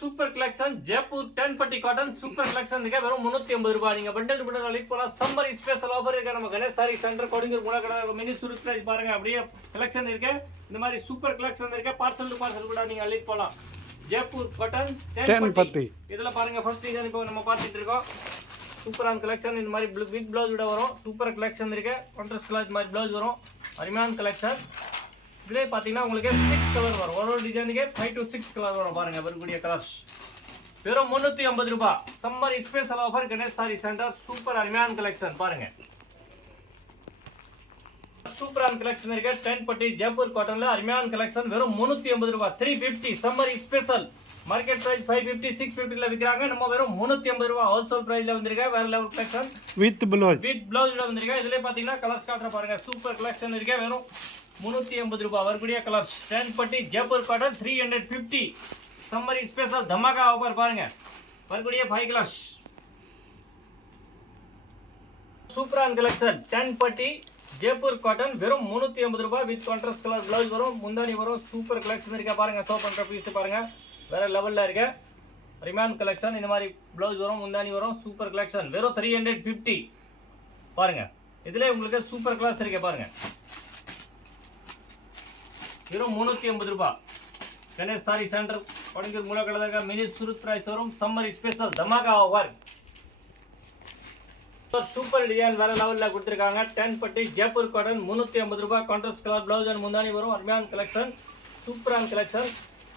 Super collection Jaipur 10 பட்டி cotton super collection இருக்கு வெறும் 350 ரூபாய். நீங்க பண்டல் பண்டல் அழைத்து போலாம். சம்மர் ஸ்பெஷல் ஆஃபர் இருக்கு. நம்ம Ganesh saree centre Kodungur Moolakadai mini Surat price பாருங்க. அப்படியே கலெக்ஷன் இருக்கு. இந்த மாதிரி சூப்பர் கலெக்ஷன் இருக்கு. பார்சல் டு பார்சல் கூட நீங்க அழைத்து போலாம். ஜெய்ப்பூர் காட்டன் 10 பட்டி. இதெல்லாம் பாருங்க ஃபர்ஸ்ட் டிசைன் இப்போ நம்ம பார்த்துட்டு இருக்கோம். சூப்பரான கலெக்ஷன். இந்த மாதிரி பிக் ப்ளவுஸ் விட வரும். சூப்பர் கலெக்ஷன் இருக்கு. கான்ட்ராஸ்ட் கலர் மாதிரி ப்ளவுஸ் வரும். அருமையான கலெக்ஷன். இதுல பாத்தீங்கன்னா உங்களுக்கு 6 கலர் வரும். ஒரு டிசைனுக்கு 5 to 6 கலர் வரும். பாருங்க வரக்கூடிய கலர்ஸ் வெறும் 350 ரூபாய். Summer special offer Ganesh saree centre. Super அருமையான கலெக்ஷன் பாருங்க. சூப்பரான கலெக்ஷன் இருக்கு. 10 பட்டி ஜெய்ப்பூர் காட்டன்ல அருமையான கலெக்ஷன் வெறும் 350 ரூபாய். 350 சம்மர் ஸ்பெஷல். மார்க்கெட் பிரைஸ் 550 650 ல விக்கிறாங்க. நம்ம வெறும் 350 ரூபாய் ஹோல்சேல் பிரைஸ்ல வந்திருக்க. வேற லெவல் கலெக்ஷன் வித் ப்ளவுஸ் ல வந்திருக்க. இதுல பாத்தீங்கன்னா கலர்ஸ் காட்ற பாருங்க. சூப்பர் கலெக்ஷன் இருக்கு. வெறும் 350 ரூபாய். வரக்கூடிய கலர்ஸ் 10 பட்டி Jaipur cotton 350 summer special dhamaka offer பாருங்க. வரக்கூடிய 5 கலர்ஸ் சூப்பரான கலெக்ஷன் 10 பட்டி ஜெய்ப்பூர் காட்டன் வெறும் 350 ரூபாய். வித் கான்ட்ராஸ்ட் கலர் ப்ளவுஸ் வரும். முந்தானி வரும். சூப்பர் கலெக்ஷன் இருக்கா பாருங்க. சோ பண்ற பீஸ் பாருங்க. வேற லெவல்ல இருக்கு. ரிமான் கலெக்ஷன். இந்த மாதிரி ப்ளவுஸ் வரும். முந்தானி வரும். சூப்பர் கலெக்ஷன் வெறும் 350 பாருங்க. இதுல உங்களுக்கு சூப்பர் கலர்ஸ் இருக்கு பாருங்க. வெறும் 350 ரூபாய். Ganesh saree centre Kodungur Moolakadai mini Surat price வரும். Summer special dhamaka offer. Super design வேற லெவல்ல கொடுத்திருக்காங்க. 10 பட்டி ஜெய்ப்பூர் காட்டன் 350 ரூபாய். கான்ட்ராஸ்ட் கலர் ப்ளவுஸ் அண்ட் முந்தானி வரும். அருமையான கலெக்ஷன். சூப்பரான கலெக்ஷன்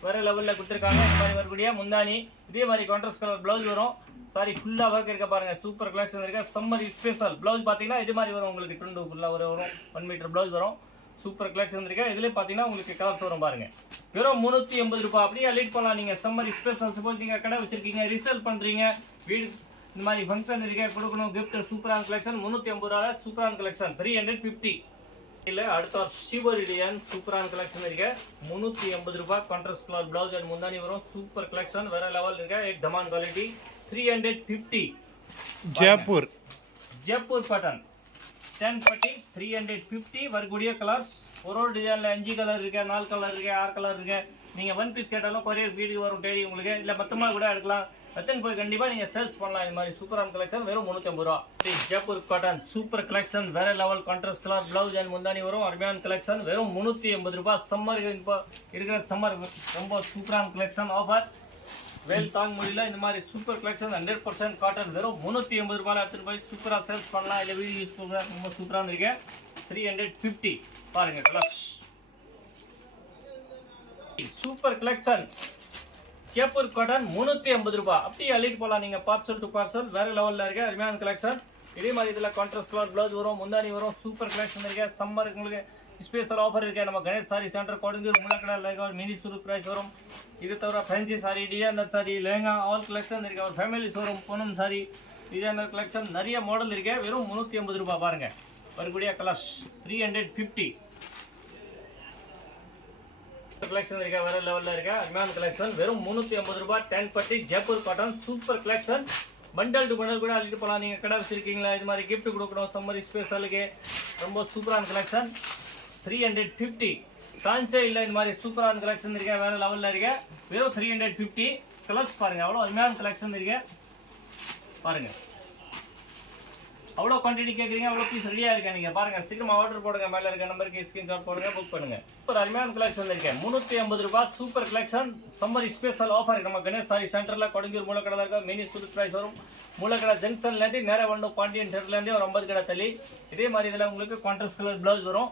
வேற லெவல்ல கொடுத்திருக்காங்க. இந்த மாதிரி வரக்கூடிய முந்தானி இதே மாதிரி கான்ட்ராஸ்ட் கலர் ப்ளவுஸ் வரும். சாரி ஃபுல்லா ஒர்க் இருக்க பாருங்க. சூப்பர் கலெக்ஷன் இருக்கு. சம்மர் ஸ்பெஷல் ப்ளவுஸ் பாத்தீங்கன்னா இது மாதிரி வரும். உங்களுக்கு டுண்டு ஃபுல்லா வரும். 1 மீட்டர் ப்ளவுஸ் வரும். சூப்பர் கலெக்ஷன் இருக்கு. இதுல பாத்தீங்கன்னா உங்களுக்கு கலர்ஸ் வரும் பாருங்க. வெறும் 380 ரூபாய். அப்படியே லீட் பண்ணலாம். நீங்க சம்மர் ஸ்பெஷல் சப்போஸ் நீங்க கடை வச்சிருக்கீங்க, ரீசேல் பண்றீங்க, வீடு இந்த மாதிரி ஃபங்க்ஷன் இருக்கு, கொடுக்கணும் கிஃப்ட். சூப்பரான கலெக்ஷன் 380 ரூபாய். சூப்பரான கலெக்ஷன் 350 இல்ல. அடுத்த சிவரி டிசைன் சூப்பரான கலெக்ஷன் இருக்கு. 380 ரூபாய். கான்ட்ராஸ்ட் கலர் ப்ளவுஸ் அண்ட் முந்தானி வரும். சூப்பர் கலெக்ஷன் வேற லெவல் இருக்கு. एक धमाल क्वालिटी 350 ஜெய்ப்பூர் காட்டன் 10 பட்டி 350 வரக்கூடிய கலர்ஸ். ஒரு டிசைன்ல 5 கலர் இருக்கு, 4 கலர் இருக்கு, 6 கலர் இருக்கு. நீங்க 1 பீஸ் கேட்டாலும் கொரியர் வீடியோ வரும் டெய்லி உங்களுக்கு. இல்ல மொத்தமா கூட எடுக்கலாம். எத்தனை போய் கண்டிப்பா நீங்க சேல்ஸ் பண்ணலாம். இந்த மாதிரி சூப்பரான கலெக்ஷன் வெறும் 350 ரூபாய். ஜெய்ப்பூர் காட்டன் சூப்பர் கலெக்ஷன் வேற level. Contrast colour blouse and முந்தானி வரும். அருமையான கலெக்ஷன் வெறும் 380 ரூபாய். சம்மர் இப்போ இருக்கிற சம்மர் ரொம்ப சூப்பரான கலெக்ஷன் ஆஃபர். வேல் தாங்க முடியல. இந்த மாதிரி சூப்பர் கலெக்ஷன் 100% காட்டன் வெறும் 380 ரூபாய். எடுத்துட்டு போய் சூப்பரா சேல்ஸ் பண்ணலாம். இல்ல வீடியோ யூஸ் பண்ணலாம். ரொம்ப சூப்பரா இருக்கு. 350 பாருங்க colours. Super collection Jaipur cotton 380 ரூபாய். அப்படியே அள்ளிட்டு போலாம். நீங்க பார்சல் டு பார்சல் வேற லெவல்ல இருக்கு. அருமையான கலெக்ஷன். இதே மாதிரி இதுல கான்ட்ராஸ்ட் கலர் ப்ளவுஸ் வரும். முந்தானி வரும். சூப்பர் கலெக்ஷன் இருக்கு. சம்மர் உங்களுக்கு ஸ்பெஷல் ஆஃபர் இருக்கு. நம்ம Ganesh saree centre Kodungur Moolakadai mini Surat price வரும். இது தவிர fancy saree, designer saree, lehenga all collection இருக்கு. ஒரு family showroom Poonam saree, designer collection நிறைய மாடல் இருக்கு. வெறும் 380 ரூபாய் பாருங்க. வரக்கூடிய கலர்ஸ் 350 கலெக்ஷன் இருக்கு. வேற லெவல்ல இருக்கு. அருமையான கலெக்ஷன் வெறும் 380 ரூபாய். 10 பட்டி Jaipur cotton super collection. Bundle to bundle கூட அள்ளிட்டு போலாம். நீங்க கடை வச்சிருக்கீங்களா, இது மாதிரி கிஃப்ட் கொடுக்கணும் சம்மர் ஸ்பெஷலுக்கு. ரொம்ப சூப்பரான கலெக்ஷன் 350 சான்ஸே இல்லை. இந்த மாதிரி சூப்பரான கலெக்ஷன் இருக்கு. வேற லெவல்ல இருக்கு. வெறும் 350 கலர்ஸ் பாருங்க. அவ்வளோ அருமையான கலெக்ஷன் இருக்கு பாருங்க. அவ்வளோ குவான்டிட்டி கேட்குறீங்க, அவ்வளோ பீஸ் ரெடியா இருக்கு. நீங்க பாருங்க சீக்கிரமா ஆர்டர் போடுங்க. மேல இருக்க நம்பருக்கு ஸ்கிரீன்ஷாட் போடுங்க, புக் பண்ணுங்க. ஒரு அருமையான கலெக்ஷன் இருக்கு. 350 ரூபாய். Super collection summer special offer. நம்ம கணேஷ் சாரி சென்டர்ல கொடுங்கூர் மூலக்கடை இருக்க மினி சுருட் பிரைஸ் வரும். மூலக்கடை ஜங்ஷன்ல இருந்து நேரா வந்து பாண்டியன் தெருல இருந்து ஒரு 50 கடை தள்ளி. இதே மாதிரி இதுல உங்களுக்கு கான்ட்ராஸ்ட் கலர் ப்ளவுஸ் வரும்.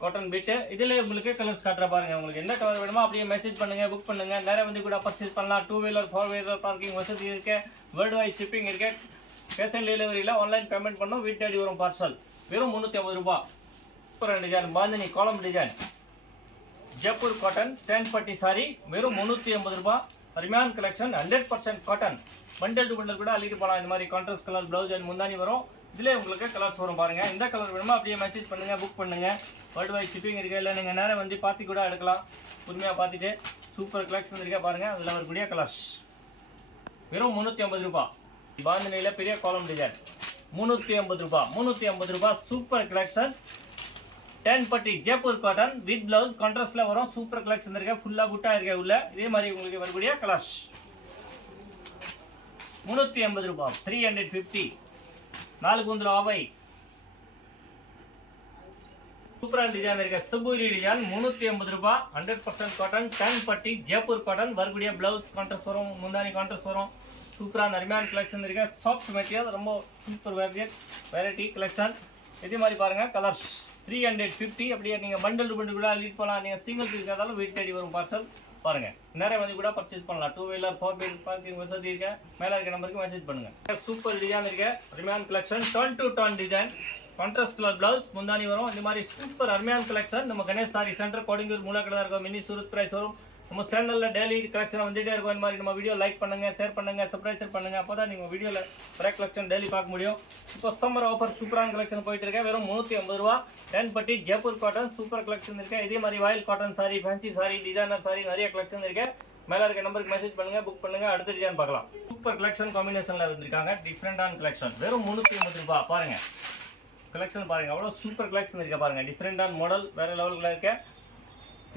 காட்டன் பீட். இதுல உங்களுக்கு கலர்ஸ் காட்டுற பாருங்க. உங்களுக்கு என்ன கலர் வேணுமோ அப்படியே மெசேஜ் பண்ணுங்க, புக் பண்ணுங்க. நேரா வந்து கூட பர்ச்சேஸ் பண்ணலாம். 2 வீலர் 4 வீலர் பார்க்கிங் வசதி இருக்கு. வேர்ல்டு வைட் ஷிப்பிங் இருக்கு. கேஷ் ஆன் டெலிவரியில ஆன்லைன் பேமெண்ட் பண்ணோம். வீட்டு தேடி வரும் பார்சல். வெறும் 350 ரூபாய். சூப்பர் டிசைன் பாந்தினி காலம் டிசைன் ஜெய்ப்பூர் காட்டன் 10 பட்டி சாரி வெறும் 380 ரூபாய். அருமையான collection 100% cotton. Bundle to bundle கூட அள்ளிட்டு போலாம். இந்த மாதிரி கான்ட்ராஸ்ட் கலர் ப்ளவுஸ் அண்ட் முந்தானி வரும். இதுல உங்களுக்கு கலர்ஸ் வரும் பாருங்க. இந்த கலர் வேணுமா அப்படியே மெசேஜ் பண்ணுங்க, புக் பண்ணுங்க. வேர்ல்டு வைட் ஷிப்பிங் இருக்கு. இல்லை நீங்க நேரம் வந்து பார்த்து கூட எடுக்கலாம். பொறுமையா பார்த்துட்டு சூப்பர் கலெக்ஷன் இருக்கா பாருங்க. அதுல வரக்கூடிய கலர்ஸ் வெறும் 350 ரூபாய். பாந்தினியில பெரிய காலம் டிசைன் 350 ரூபாய். 350 ரூபாய். சூப்பர் கலெக்ஷன் 10 பட்டி ஜெய்ப்பூர் காட்டன் வித் பிளவுஸ் கான்ட்ராஸ்ட்ல வரும். சூப்பர் கலெக்ஷன் இருக்கு. ஃபுல்லா புட்டா இருக்கு உள்ள. இதே மாதிரி உங்களுக்கு வரக்கூடிய கலர்ஸ் 380 ரூபாய் 350. 4 கூந்தல் ஆவை சூப்பரான டிசைன் இருக்கு. சபூரி டிசைன் 380 ரூபாய் 100% காட்டன் 10 பட்டி ஜெய்ப்பூர் காட்டன் வரக்கூடிய பிளவுஸ் கான்ட்ராஸ்ட் வரும். முந்தானி கான்ட்ராஸ்ட் வரும். சூப்பரான அருமையான கலெக்ஷன் இருக்கு. சாஃப்ட் மெட்டீரியல் ரொம்ப சூப்பர் வெரைட்டி கலெக்ஷன். இதே மாதிரி பாருங்க கலர்ஸ் 350. அப்படியே நீங்கள் பண்டல் கூட லீட் பண்ணலாம். நீங்கள் சிங்கிள் பீஸ் இருந்தாலும் வீட்டு தேடி வரும் பார்சல். பாருங்க நிறைய வந்து கூட பர்ச்சேஸ் பண்ணலாம். 2 வீலர் 4 வீலர் பார்க்கிங் வசதி இருக்கு. மேலே இருக்க நம்பருக்கு மெசேஜ் பண்ணுங்க. சூப்பர் டிசைன் இருக்கு. அருமையான collection turn to turn design contrast colour blouse முந்தானி வரும். இந்த மாதிரி சூப்பர் அருமையான கலெக்ஷன் நம்ம கணேஷ் சாரி சென்டர் கொடுங்கூர் மூலக்கடை இருக்கும். மினி சூரத் பிரைஸ் வரும். நம்ம சேனலில் டெய்லி கலெக்ஷன் வந்துட்டே இருக்கும். இந்த மாதிரி நம்ம வீடியோ லைக் பண்ணுங்க, ஷேர் பண்ணுங்க, சப்ஸ்கிரைப் பண்ணுங்க. அப்போ தான் நீங்கள் வீடியோவில் பிரைக் கலெக்ஷன் டெய்லி பார்க்க முடியும். இப்போ சம்மர் ஆஃபர் சூப்பரான கலெக்ஷன் போயிட்டு இருக்கேன். வெறும் 380 ரூபா 10 பட்டி ஜெய்ப்பூர் காட்டன் சூப்பர் கலெக்ஷன் இருக்கு. இதே மாதிரி வாயில் cotton sorry, fancy saree, designer sorry நிறைய கலெக்ஷன் இருக்கு. மேலே இருக்க நம்பருக்கு மெசேஜ் பண்ணுங்க, புக் பண்ணுங்க. அடுத்த டிசைன் பார்க்கலாம். சூப்பர் கலெக்ஷன் காம்பினேஷனில் வந்திருக்காங்க. டிஃப்ரெண்டான கலெக்ஷன் வெறும் 380 ரூபா. பாருங்க கலெக்ஷன் பாருங்க. அவ்வளோ சூப்பர் கலெக்ஷன் இருக்கு. பாருங்க டிஃப்ரெண்டான மாடல் வேற லெவலில் இருக்க.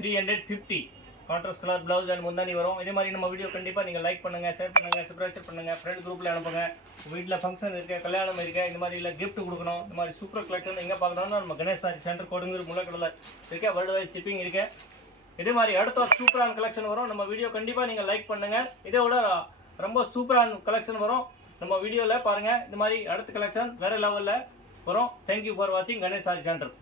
350 கான்ட்ராஸ்ட் கலர் பிளவுஸ் அண்ட் முந்தானி வரும். இதே மாதிரி நம்ம வீடியோ கண்டிப்பாக நீங்கள் லைக் பண்ணுங்க, ஷேர் பண்ணுங்க, சப்ஸ்கிரைப் பண்ணுங்க, ஃப்ரெண்ட் குரூப்பில் அனுப்புங்க. வீட்டில் ஃபங்க்ஷன் இருக்கு, கல்யாணம் இருக்கு, இந்த மாதிரி இல்லை கிஃப்ட் கொடுக்கணும். இந்த மாதிரி சூப்பர் கலெக்ஷன் எங்கே பார்க்கணும்னா நம்ம கணேஷ் சாரி சென்டர் கொடுங்கூர் மூலக்கடலை இருக்க. வேர்ல்டு வைட் ஷிப்பிங் இருக்கு. இதே மாதிரி அடுத்த சூப்பரான கலெக்ஷன் வரும். நம்ம வீடியோ கண்டிப்பாக நீங்கள் லைக் பண்ணுங்க. இதை விட ரொம்ப சூப்பரான கலெக்ஷன் வரும் நம்ம வீடியோவில் பாருங்க. இந்த மாதிரி அடுத்த கலெக்ஷன் வேற லெவலில் வரும். தேங்க்யூ ஃபார் வாட்சிங் கணேஷ் சாரி சென்டர்.